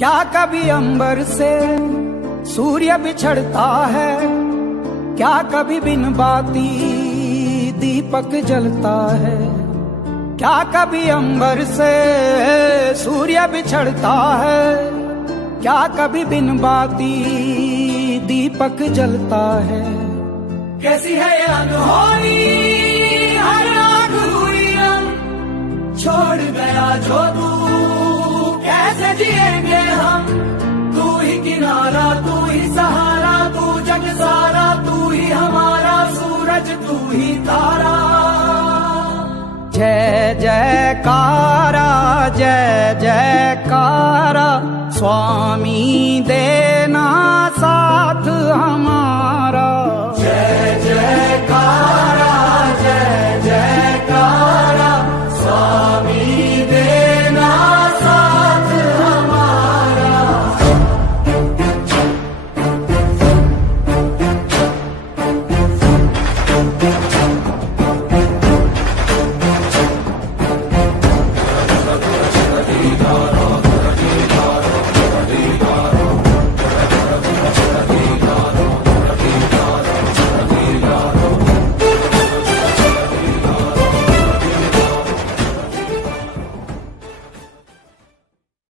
क्या कभी अंबर से सूर्य बिछड़ता है, क्या कभी बिन बाती दीपक जलता है। क्या कभी अंबर से सूर्य बिछड़ता है, क्या कभी बिन बाती दीपक जलता है। कैसी है ये अनहोनी हर आग हुई रंग, छोड़ गया जो तू कैसे जिएंगे हम। तू ही किनारा, तू ही सहारा, तू जग सारा, तू ही हमारा सूरज, तू ही तारा। जय जयकारा, जय जयकारा, स्वामी देना साथ हमारा।